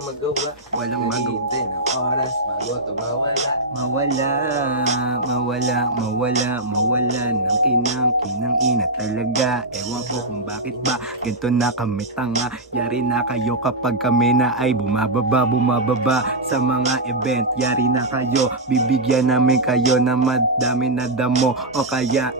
magawa. Walang magawa. Naghihintay ng oras bago ito mawala. Mawala ng kinang ina talaga. Ewan ko kung bakit ba ganito na kami tanga. Yari na kayo kapag kami na ay bumababa sa mga event. Yari na kayo, bibigyan namin kayo na madami na damo o kaya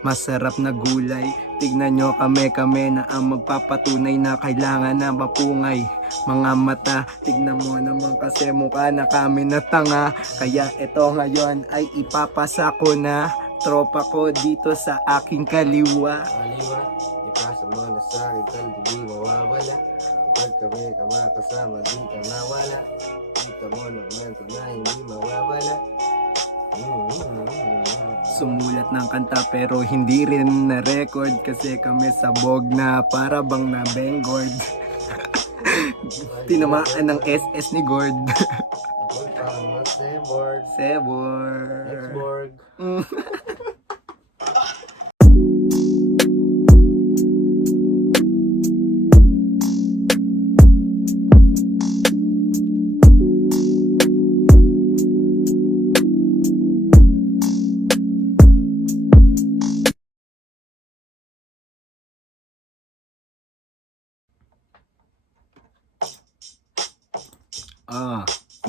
masarap na gulay. Tignan nyo kami na ang magpapatunay na kailangan na mapungay. Mga mata, tignan mo naman kasi mukha na kami na tanga. Kaya ito ngayon ay ipapasa ko na tropa ko dito sa aking kaliwa. Kaliwa, ipasa mo na sa akin tal di mawawala. Kapag kami kamakasama di ka nawala. Kita mo naman ito na hindi mawawala. Sumulat ng kanta pero hindi rin na-record kasi kami sabog na para bang na Bengord. Tinamaan ng SS ni Gord. Ako parang mas Sebor. Exborg.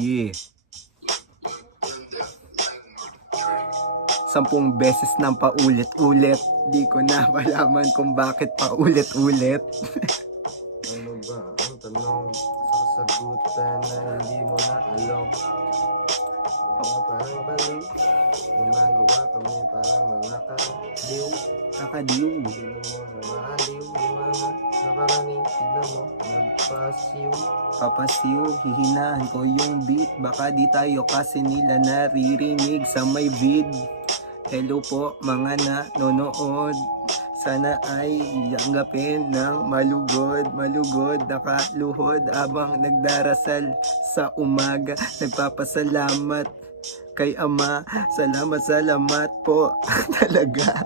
Yeah. 10 beses nang paulit-ulit. Di ko na malaman kung bakit paulit-ulit. Ano ba ang tanong sa kasagutan na hindi mo na alam? Parang baliw. Gumagawa kami parang nakakaliw. Kakaliw. Tignan mo na maaliw. Yung mga nakaraning. Tignan mo, nagpasiw. Papasiw, hihinahan ko yung beat. Baka di tayo kasi nila naririnig sa may vid. Hello po mga nanonood. Sana ay yanggapin ng malugod, nakaluhod abang nagdarasal sa umaga. Nagpapasalamat kay Ama. Salamat po talaga.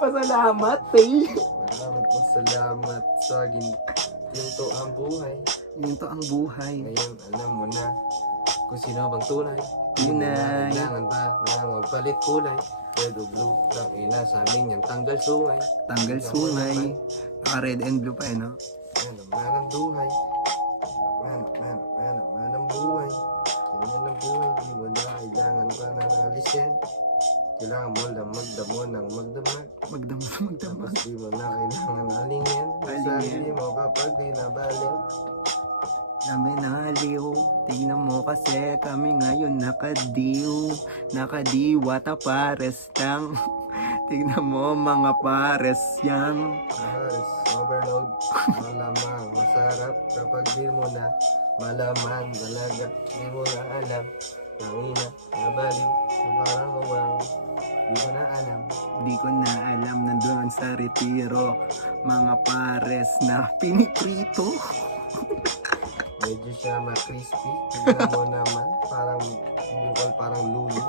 Pasalamat, eh. Maraming po salamat sa ginto ang buhay. Yun to ang buhay. Ngayon alam mo na kung sino bang tunay. Tunay. Kailangan ba na magpalit kulay? Red o blue, tang ina sa amin yan tanggal sungay. Tanggal sungay. Naka red and blue pa eh, no? Yan naman ang buhay. Yan naman ang buhay. Yan ang buhay. Di mo na kailangan ba ng alisin? Kailangan mo lang magdamo ng magdamag. Magdamag. Tapos di mo na kailangan alingin. Yung sarili mo kapag di nabalik. Kami naliw, tingnan mo kasi kami ngayon nakadiwa ta pares lang. Tingnan mo mga pares yang. Pares, overload, malamang, masarap kapag di mo na malaman talaga, di mo na alam, tangina, nabaliw, parang awang, di ko na alam. Di ko na alam nandun sa retiro, mga pares na piniprito. Medyo siya ma-crispy, tignan mo naman, parang bukal, parang lulu.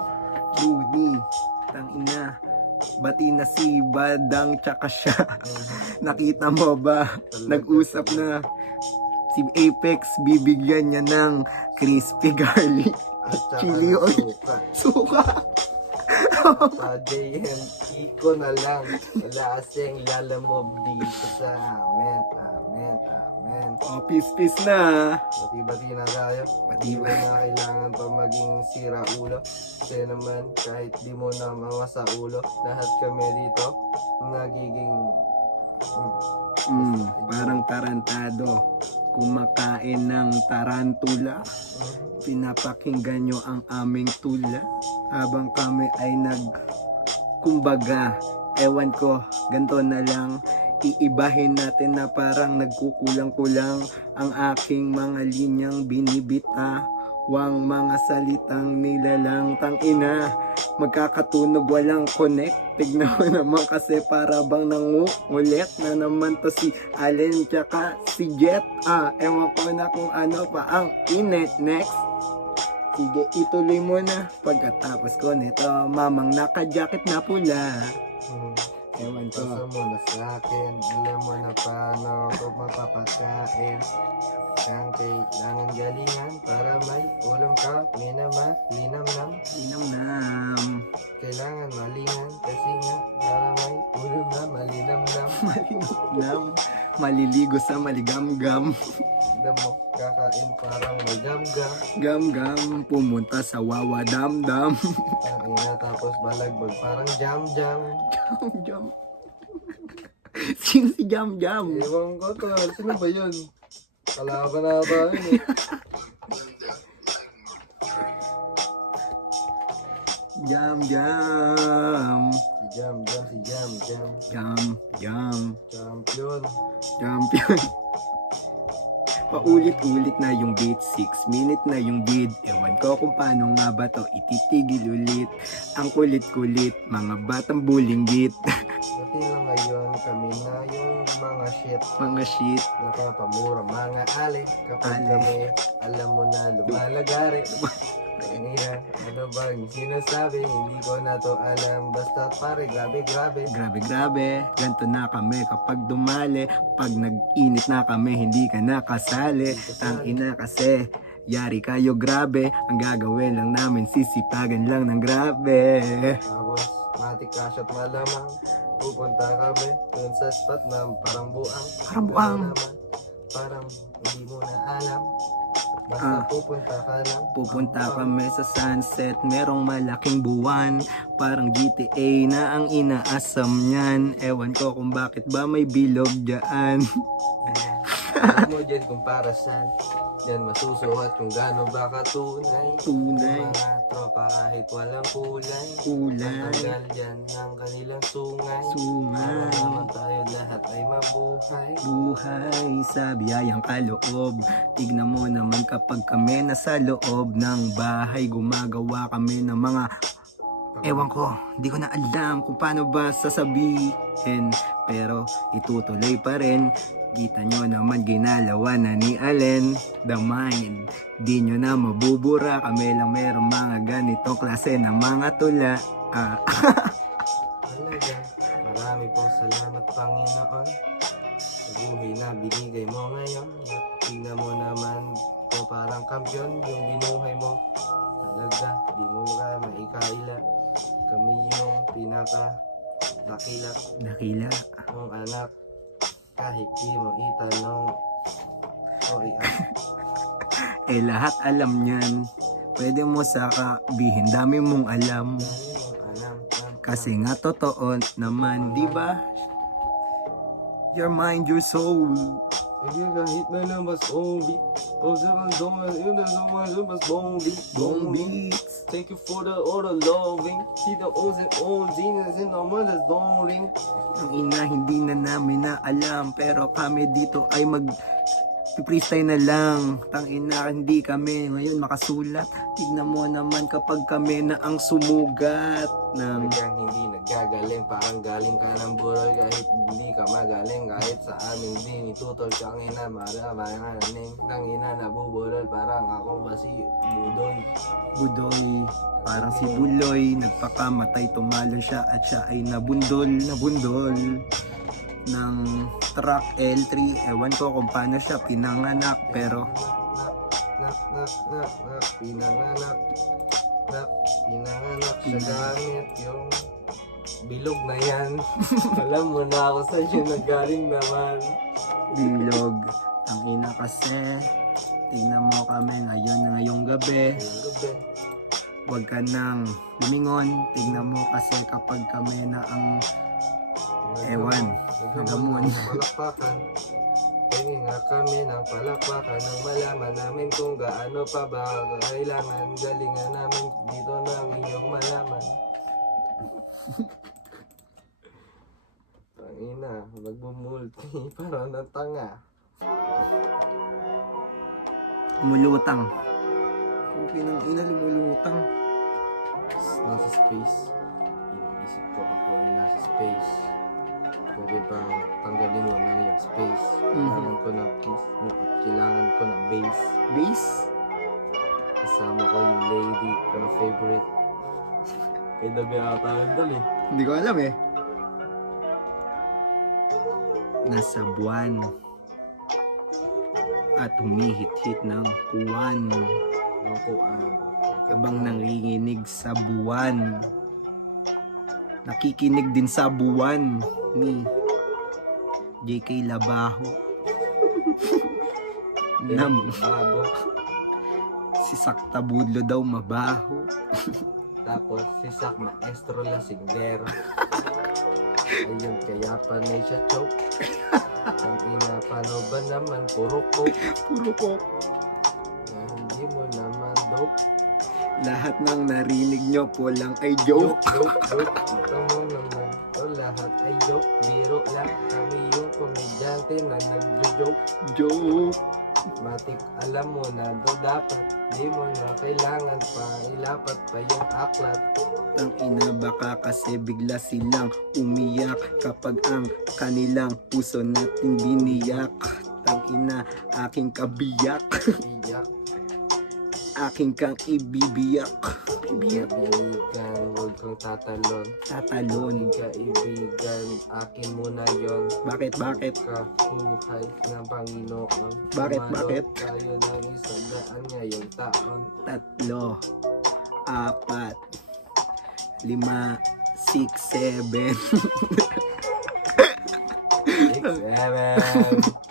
Luni, tangina. Bati na si Badang tsaka siya. Nakita mo ba? Nag-usap na si Apex, bibigyan niya ng crispy garlic At saka chili oil. suka. Suka. Pa JNT ko na lang, wala kasing lalamog dito sa amin. Peace na. Bati-bati na tayo. Di mo na kailangan pa maging sira ulo. Kasi naman kahit di mo na mamasa ulo, lahat kami dito nagiging Parang tarantado. Kumakain ng tarantula. Pinapakinggan nyo ang aming tula habang kami ay kumbaga, ewan ko, ganito na lang. Iibahin natin na parang nagkukulang-kulang ang aking mga linyang binibita. Wang mga salitang nilalang tangina, magkakatunog walang connect. Tignan mo naman kasi para bang nanguulit na naman to si Allen tsaka si Jet. Ewan ko na kung ano pa ang inet next. Sige, ituloy mo na. Pagkatapos ko nito, mamang naka-jacket na pula. Ewan ko. Pasa mo na sa akin, alam mo na paano ako mapapakain. Ang kailangan galingan para may ulam ka, minama, linamnam. Linamnam. Kailangan malingan kasi nga para may ulam na malinamnam. Malinamnam. Maliligo sa maligamgam. Damo kakain parang magamgam. Gamgam. Pumunta sa wawa damdam. Ang ina tapos balagbag parang jam-jam. Jam. Sino si Jam Jam? Ewan ko to, sino ba yun? Kalaban na ba yun eh? Jam Jam. Si Jam-Jam, si Jam-Jam. Jam Jam. Champion. Champion. Paulit-ulit na yung beat, 6 minute na yung beat. Ewan ko kung paano nga ba to ititigil ulit. Ang kulit-kulit, mga batang bulinggit. Pati lang ngayon kami na yung mga shit. Mga shit. Napapamura mga ale. Kapag Ale. kami, alam mo na lumalagari. Kanina, ano bang sinasabi? Hindi ko na to alam. Basta pare, grabe. Grabe. Ganto na kami kapag dumali. Pag nag-init na kami, hindi ka nakasali. Tangina kasi, yari kayo grabe. Ang gagawin lang namin, sisipagan lang ng grabe. Tapos, matik cash at malamang. Pupunta kami dun sa spot na parang buang. Parang buang. Ano naman, parang hindi mo na alam. Basta pupunta ka lang. Pupunta kami sa sunset, merong malaking buwan. Parang GTA na ang inaasam niyan. Ewan ko kung bakit ba may bilog dyan. Alam mo dyan kung para saan. Dyan masusukat kung gaano ba katunay. Tunay, Mga tropa kahit walang kulay. kulay, Tanggal dyan ng kanilang sungay. Para sungay. naman tayo lahat ay mabuhay. Buhay sa biyayang kaloob. Tignan mo naman kapag kami nasa loob ng bahay, gumagawa kami ng mga ewan ko, di ko na alam kung paano ba sasabihin. Pero itutuloy pa rin. Kita nyo naman ginalawa na ni Allen. The mind, di nyo na mabubura. Kami lang meron mga ganitong klase ng mga tula. Talaga, marami pong salamat Panginoon sa buhay na binigay mo ngayon. At tingnan mo naman to parang kampiyon yung binuhay mo. Talaga, di mo ka maikaila. Kami yung pinaka dakila Nakila. mong anak. Kahit di mo itanong o Eh lahat alam nyan. Pwede mo sabihin, dami mong alam. Kasi nga totoo naman, di ba? Your mind, your soul. Hindi kahit na labas bombi. O sa kandungan, yun na sa mga labas bombi. Beats. Thank you for the order loving. See the O's and O's in the mother's don't. Ang ina, hindi na namin na alam. Pero kami dito ay freestyle na lang. Tangina, hindi kami ngayon makasulat. Tignan mo naman kapag kami na ang sumugat ng Talagang hindi naggagaling, parang galing ka ng burol. Kahit hindi ka magaling, kahit sa amin din itutol kang ina. Maramaning tangina nabuburol, parang ako ba si Budoy. Budoy. Parang si Buloy, nagpakamatay, tumalo siya at siya ay nabundol ng truck L3. Ewan ko kung paano siya pinanganak, pero Pinanganak siya gamit yung bilog na yan. Alam mo na ako sa siya nagaling naman. bilog. Ang ina kasi, tingnan mo kami ngayong gabi. Yung gabi, Huwag ka nang lumingon. Tingnan mo kasi kapag kami na ang ewan, nagamon. Palakpakan. Tingin nga kami ng palakpakan nang malaman namin kung gaano pa ba kailangan. Galingan namin dito namin yung malaman. Tangina, magbumulti parang ng tanga. Mulutang. Okay ng ina, lumulutang. Nasa space. Iniisip ko ako ay nasa space. Pwede bang tanggalin mo na yung space? Kailangan ko ng peace. Kailangan ko ng base. Base? Kasama ko yung lady ko na favorite. Kaya dabi ata yung dali. Hindi ko alam eh. Nasa buwan. at humihit-hit ng kuwan Mapuan. habang nanginginig sa buwan. Nakikinig din sa buwan ni JK Labajo na Babo. si Saktabudlo daw mabaho. Tapos si Sak Maestro Lasingero. Ayun kaya panay siya choke. Ang ina paano ba naman puro coke. Puro ko. Na hindi mo naman dope. Lahat ng narinig nyo po lang ay joke. Joke. Ito mo naman. O lahat ay joke. Biro lang. Kami yung komedyante na nagjo-joke. Joke. Matik alam mo na do dapat. Di mo na kailangan pa. Ilapat pa yung aklat. Ang ina baka kasi bigla silang umiyak kapag ang kanilang puso natin biniyak. Ang ina aking kabiyak. Iyak. Aking kang ibibiyak. Kaibigan, huwag kang tatalon. Tatalon. Kaibigan, akin muna yon. Bakit? Kabuhay ng Panginoon. Bakit? Tumalon tayo ng 100 ngayong taon. 3, 4, 5, 6, 7. 6, 7.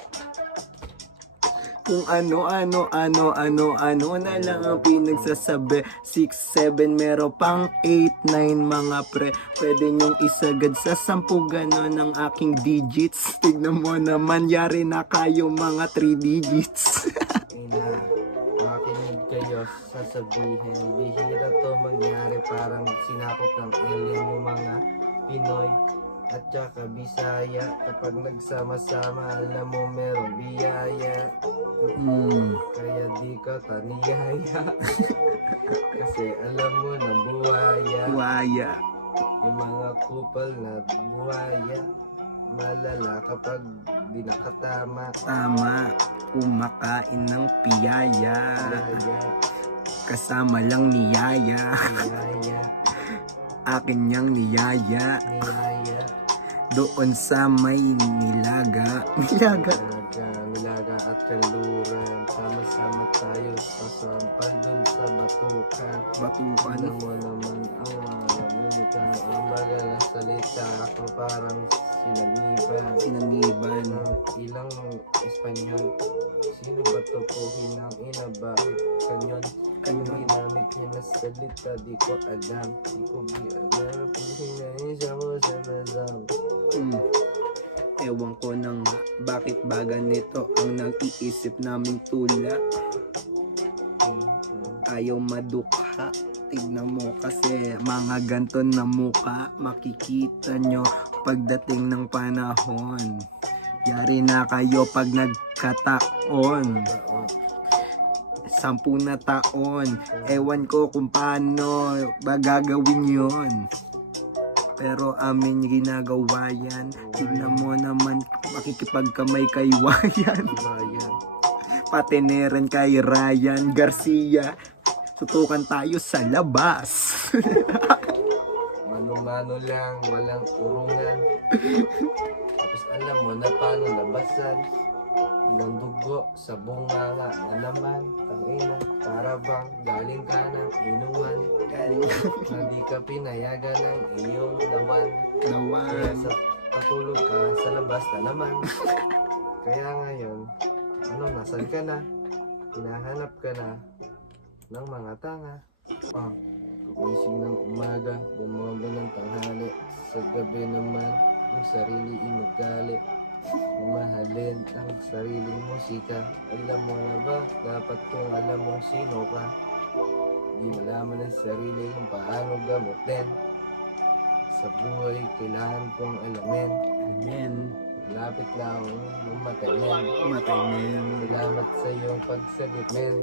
Kung ano na lang ang pinagsasabi. 6, 7, meron pang 8, 9 mga pre. Pwede nyong isagad sa 10 gano'n ng aking digits. Tignan mo naman, yari na kayo mga 3 digits. Ina, makinig kayo sasabihin. Bihira to mangyari, parang sinakop ng alien yung mga Pinoy at saka Bisaya. Kapag nagsama-sama, alam mo merong biyaya. Kaya di ka taniyaya. Kasi alam mo ng buhaya. Waya. Yung mga kupal na buhaya, malala kapag di nakatama. Tama, kumakain ng piyaya. Biyaya, Kasama lang ni Yaya. biyaya, Akin niyang niyaya. niyaya. Doon sa may nilaga. Nilaga at kanluran. Sama-sama tayo sa sampal dun sa batukan. Batukan. Alam mo naman ang mga mutan. Ang bagal na salita ako parang sinaniban. Sinaniban. Ng ilang Espanyol. Sino ba to po? Hinang ina bakit kanyon? Yung ginamit niya na salita di ko alam. Di ko alam kung hinaisa mo sa nazam. Ewan ko nang bakit ba ganito ang nag-iisip naming tula. Ayaw madukha. Tignan mo kasi mga ganto na muka makikita nyo pagdating ng panahon. Yari na kayo pag nagkataon. 10 na taon. Ewan ko kung paano ba gagawin yun. Pero amin ginagawa yan. Tignan mo naman makikipagkamay kay Wayan. Bayan. Patineren kay Ryan Garcia. Tutukan tayo sa labas. Mano-mano lang, walang urungan. Tapos alam mo na paano labasan ng dugo sa bunganga na naman. Tangina, para bang galing ka ng inuman. Na di ka pinayagan ng iyong dawan. Kaya Dawan. sa patulog ka sa labas na naman. Kaya ngayon, nasan ka na? Hinahanap ka na ng mga tanga. Gumising ng umaga, bumaba ng tanghali. Sa gabi naman, yung sarili inagalit. Mahalin ang sariling musika. Alam mo na ba, dapat kung alam mong sino ka. Di malaman ng sarili kung paano gamutin. Sa buhay, kailangan kong alamin. Amen. Lapit na akong mamatay men. Matay men. Salamat sa iyong pagsagip men.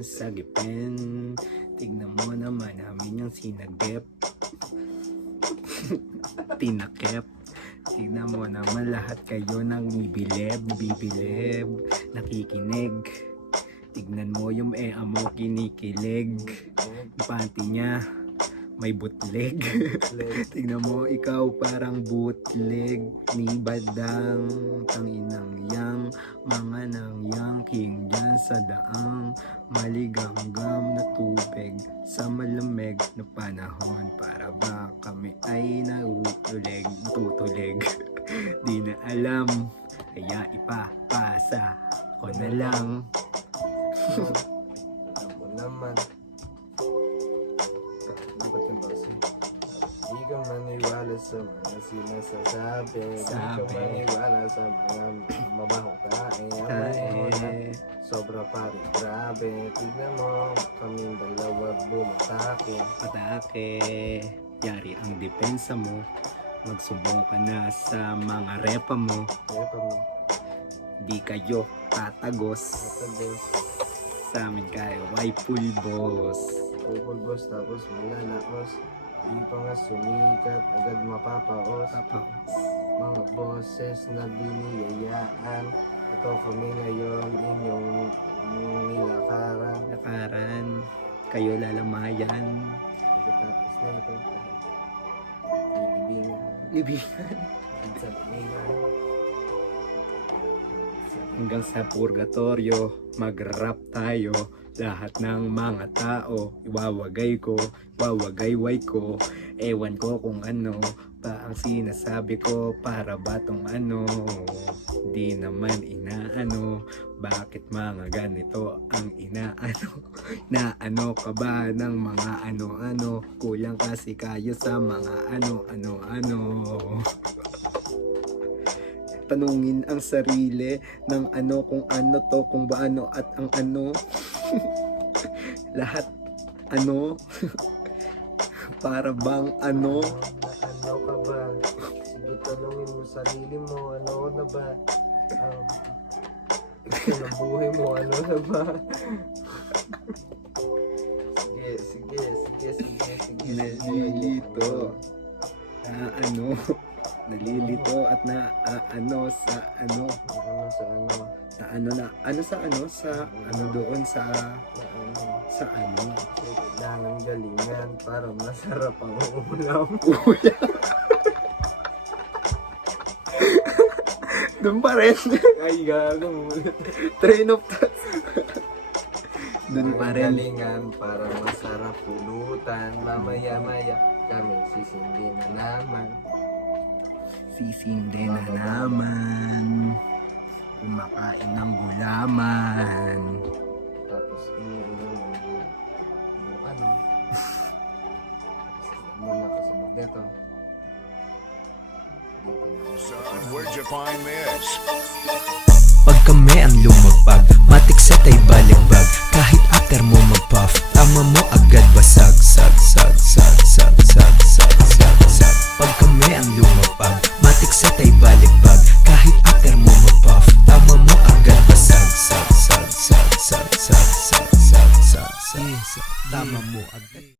Sagipin. Tignan mo naman namin yung sinagip. Tinakip. Tignan mo naman lahat kayo nang bibilib, nakikinig. Tignan mo yung mo kinikilig. Yung panty niya, may bootleg. Leg. Tingnan mo, ikaw parang bootleg ni Badang. Tanginang yang, mga nang yang king dyan sa daang. Maligamgam na tubig sa malamig na panahon. Para ba kami ay tutulig. Di na alam, kaya ipapasa ko na lang. Ako naman. Dapat yung base. Di ka maniwala sa mga sinasasabi. Di ka Sabi. maniwala sa mga mabahong kain. Sobra pari, grabe. Tignan mo, kaming dalawa bumatake. Patake, yari ang depensa mo. Magsumbong ka na sa mga repa mo. Eto mo, Di kayo tatagos. matagos. Sa amin kayo ay pulbos. Pupulbos tapos malalakos. Di pa nga sumikat, agad mapapaos. Mga boses na biniyayaan. Ito kami ngayon, inyong nilakaran. Lakaran, kayo lalamayan. Pagkatapos na ito, nilibingan. Ibigan. Nagsabihan. Hanggang sa purgatorio, mag-rap tayo. Lahat ng mga tao, iwawagay ko, iwawagayway ko. Ewan ko kung ano pa ang sinasabi ko, para ba tong ano? Di naman inaano, bakit mga ganito ang inaano? Naano ka ba ng mga ano-ano? Kulang kasi kayo sa mga ano-ano-ano. Tanungin ang sarili ng ano kung ano to, kung baano at ang ano. Lahat ano. Para bang ano. Ano ka ba? Sige, tanungin mo sarili mo, ano na ba? Ito na buhay mo, ano na ba? Sige. Nalilito. Ano. Nalilito at na ano sa ano. Ano sa ano? Sa ano na. Ano sa ano? Sa ano doon sa Na ano? sa ano. Kasi kailangan galingan para masarap ang ulam. Doon pa rin. Ay, gagong ulit. Train of thought. Doon pa rin. Galingan para masarap pulutan. Mamaya-maya kami sisindi na naman. Sisinde na naman. Kumakain ng gulaman. Tapos iniinom yung ano. Mo na kasabag nito. Son, where'd you find this? Pag kami ang lumapag, matikset ay baligbag. Kahit after mo mag-puff, tama mo agad basag. Sag. Pag kami ang lumapag, matikset ay baligbag. Kahit after mo mag-puff, tama mo agad basag. Sag. Tama mo agad.